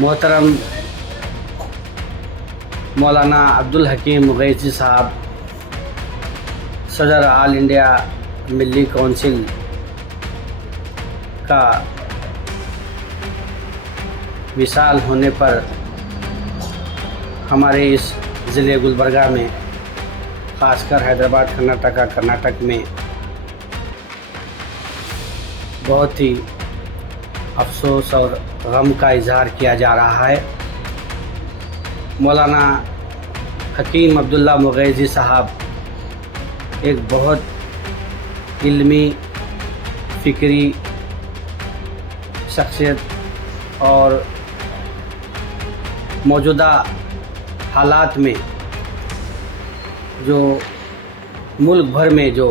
मोहतरम मौलाना अब्दुल हकीम मुगैज़ी साहब, सदर ऑल इंडिया मिली कौंसिल का विशाल होने पर हमारे इस ज़िले गुलबर्गा में, ख़ासकर हैदराबाद कर्नाटक में बहुत ही अफसोस और गम का इजहार किया जा रहा है। मौलाना हकीम अब्दुल्ला मुगैज़ी साहब एक बहुत इल्मी, फ़िक्री शख्सियत और मौजूदा हालात में जो मुल्क भर में जो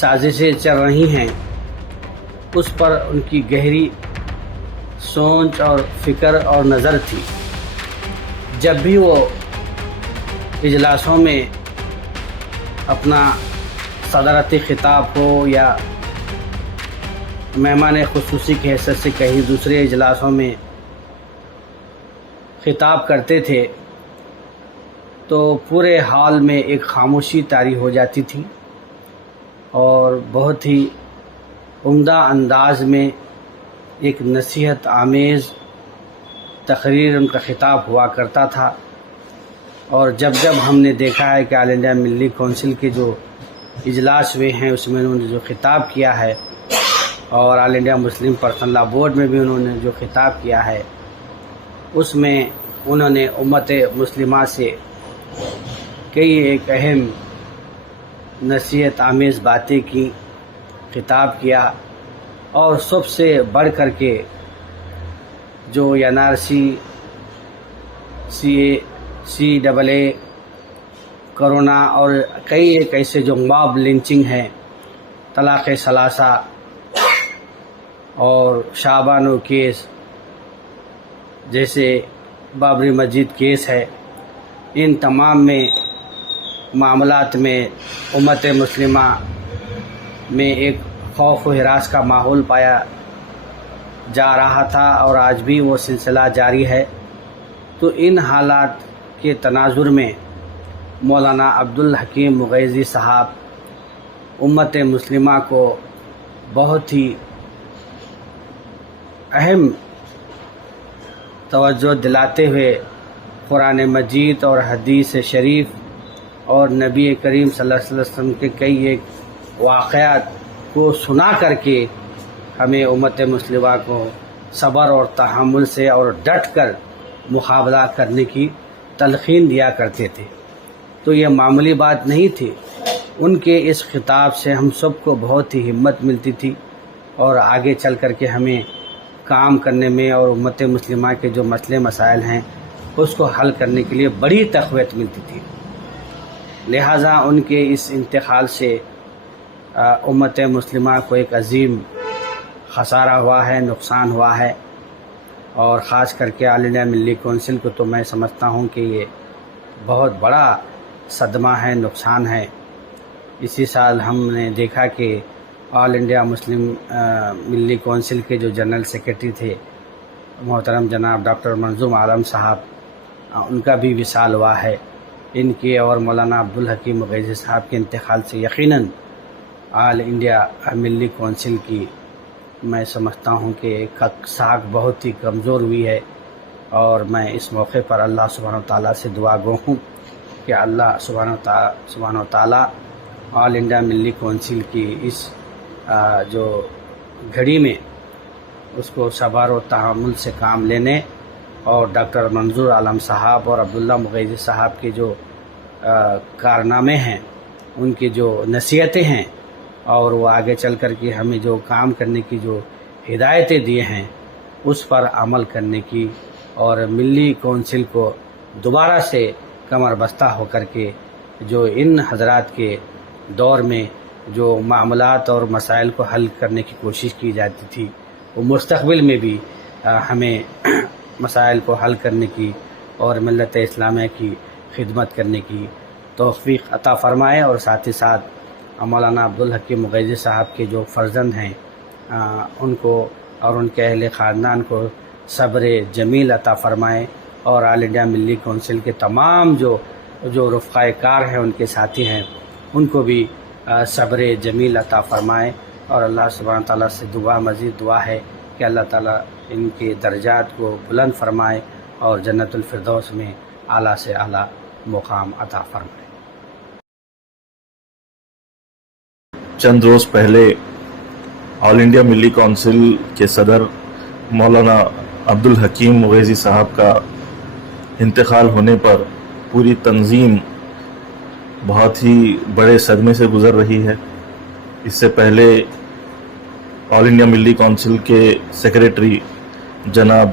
साजिशें चल रही हैं, उस पर उनकी गहरी सोच और फ़िक्र और नज़र थी। जब भी वो इजलासों में अपना सदरती ख़िताब हो या मेहमान ख़ुसूसी की हैसियत से कहीं दूसरे इजलासों में ख़िताब करते थे, तो पूरे हाल में एक खामोशी तारी हो जाती थी और बहुत ही उम्दा अंदाज में एक नसीहत आमेज़ तकरीर उनका ख़िताब हुआ करता था। और जब जब हमने देखा है कि ऑल इंडिया मिली कौंसिल के जो इजलास हुए हैं, उसमें उन्होंने जो ख़िताब किया है, और all India Muslim personal law board में भी उन्होंने जो ख़िताब किया है, उसमें उन्होंने उम्मत मुस्लिमा से कई एक अहम नसीहत आमेज़ बातें की, ख़िताब किया। और सबसे बढ़ कर के जो NRC, CA, CAA, कोरोना और कई एक ऐसे जो मॉब लिंचिंग है, तलाक़ सलासा और शाबानो केस जैसे बाबरी मस्जिद केस है, इन तमाम में मामलात में उम्मत मुस्लिमा में एक खौफ व हिरास का माहौल पाया जा रहा था और आज भी वो सिलसिला जारी है। तो इन हालात के तनाजुर में मौलाना अब्दुल हकीम मुगैज़ी साहब उम्मत मुस्लिमा को बहुत ही अहम तवज्जो दिलाते हुए कुरान मजीद और हदीस शरीफ और नबी करीम सल्लल्लाहु अलैहि वसल्लम के कई एक वाक़यात को सुना करके हमें उम्मत मुस्लिमा को सब्र और तहम्मुल से और डट कर मुकाबला करने की तलक़ीन दिया करते थे। तो ये मामूली बात नहीं थी। उनके इस खिताब से हम सबको बहुत ही हिम्मत मिलती थी और आगे चल कर के हमें काम करने में और उम्मत मुस्लिमा के जो मसले मसाइल हैं उसको हल करने के लिए बड़ी तक़वियत मिलती थी। लिहाजा उनके इस इंतकाल से उम्मत मुस्लिमा को एक अजीम खसारा हुआ है, नुकसान हुआ है। और ख़ास करके ऑल इंडिया मिली कौंसिल को तो मैं समझता हूँ कि ये बहुत बड़ा सदमा है, नुकसान है। इसी साल हमने देखा कि ऑल इंडिया मुस्लिम मिली कौंसिल के जो जनरल सेक्रेटरी थे मोहतरम जनाब डॉक्टर मंजूम आलम साहब, उनका भी विसाल हुआ है। इनके और मौलाना अब्दुल हकीम मुगैज़ी साहब के इंतकाल से यकीनन ऑल इंडिया मिली कौंसिल की मैं समझता हूँ कि साख बहुत ही कमज़ोर हुई है। और मैं इस मौके पर अल्लाह सुब्हानहू तआला से दुआ गो हूँ कि अल्लाह सुब्हानहू तआला ऑल इंडिया मिली कौंसिल की इस जो घड़ी में उसको सब्र और तहम्मुल से काम लेने, और डॉक्टर मंजूर आलम साहब और अब्दुल्ला मुगैज़ी साहब के जो कारनामे हैं, उनकी जो नसीहतें हैं, और वो आगे चल कर के हमें जो काम करने की जो हिदायतें दिए हैं उस पर अमल करने की, और मिली कौंसिल को दोबारा से कमर बस्ता होकर के जो इन हजरात के दौर में जो मामलात और मसाइल को हल करने की कोशिश की जाती थी, वो मुस्तक़बिल में भी हमें मसाइल को हल करने की और मिल्लत इस्लामिया की खिदमत करने की तौफ़ीक़ अता फ़रमाए। और साथ ही साथ मौलाना अब्दुल हकीम मुगैज़ी साहब के जो फ़र्जंद हैं उनको और उनके अहले ख़ानदान को صبر جمیل عطا فرمائیں، اور آل انڈیا ملی کونسل کے تمام جو رفقائے کار ہیں، ان کے ساتھی ہیں، ان کو بھی صبر جمیل عطا فرمائیں، اور اللہ سبحانہ تعالیٰ سے مزید دعا ہے کہ اللہ تعالیٰ ان کے درجات کو بلند فرمائے اور جنت الفردوس میں اعلیٰ سے اعلیٰ مقام عطا فرمائے۔ چند روز پہلے آل انڈیا ملی کونسل کے صدر مولانا عبدالحکیم مغیثی صاحب کا انتقال ہونے پر پوری تنظیم بہت ہی بڑے صدمے سے گزر رہی ہے۔ اس سے پہلے آل انڈیا ملی کونسل کے سیکریٹری جناب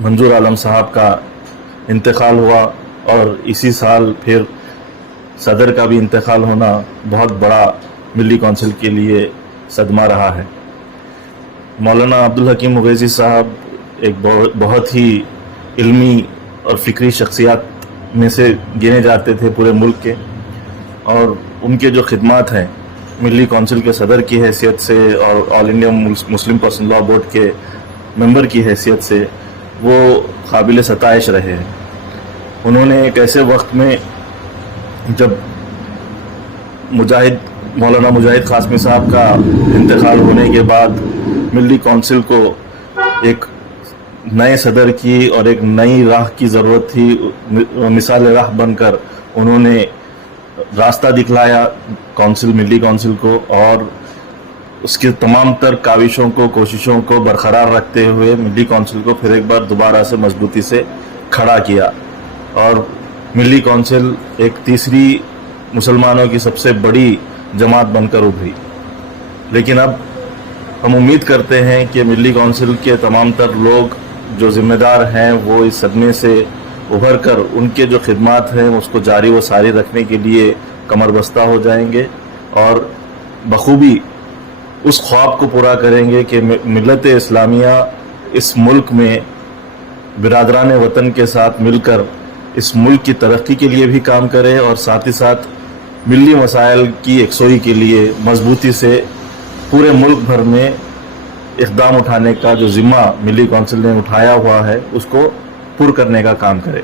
منظور عالم صاحب کا انتقال ہوا، اور اسی سال پھر صدر کا بھی انتقال ہونا بہت بڑا ملی کونسل کے لیے صدمہ رہا ہے۔ مولانا عبدالحکیم مغیثی صاحب ایک بہت ہی علمی اور فکری شخصیات میں سے گنے جاتے تھے پورے ملک کے، اور ان کے جو خدمات ہیں ملی کونسل کے صدر کی حیثیت سے اور all India Muslim personal law board کے ممبر کی حیثیت سے وہ قابل ستائش رہے ہیں۔ انہوں نے ایک ایسے وقت میں جب مولانا مجاہد قاسمی صاحب کا انتقال ہونے کے بعد ملی کونسل کو ایک نئے صدر کی اور ایک نئی راہ کی ضرورت تھی، مثال راہ بن کر انہوں نے راستہ دکھلایا ملی کونسل کو، اور اس کے تمام تر کاوشوں کو، کوششوں کو برقرار رکھتے ہوئے ملی کونسل کو پھر ایک بار دوبارہ سے مضبوطی سے کھڑا کیا، اور ملی کونسل ایک تیسری مسلمانوں کی سب سے بڑی جماعت بن کر ابھری۔ لیکن اب ہم امید کرتے ہیں کہ ملی کونسل کے تمام تر لوگ جو ذمہ دار ہیں وہ اس صدمے سے ابھر کر ان کے جو خدمات ہیں اس کو جاری و ساری رکھنے کے لیے کمر بستہ ہو جائیں گے، اور بخوبی اس خواب کو پورا کریں گے کہ ملت اسلامیہ اس ملک میں برادران وطن کے ساتھ مل کر اس ملک کی ترقی کے لیے بھی کام کرے، اور ساتھ ہی ساتھ ملی مسائل کی یکسوئی کے لیے مضبوطی سے پورے ملک بھر میں اقدام اٹھانے کا جو ذمہ ملی کونسل نے اٹھایا ہوا ہے اس کو پر کرنے کا کام کرے۔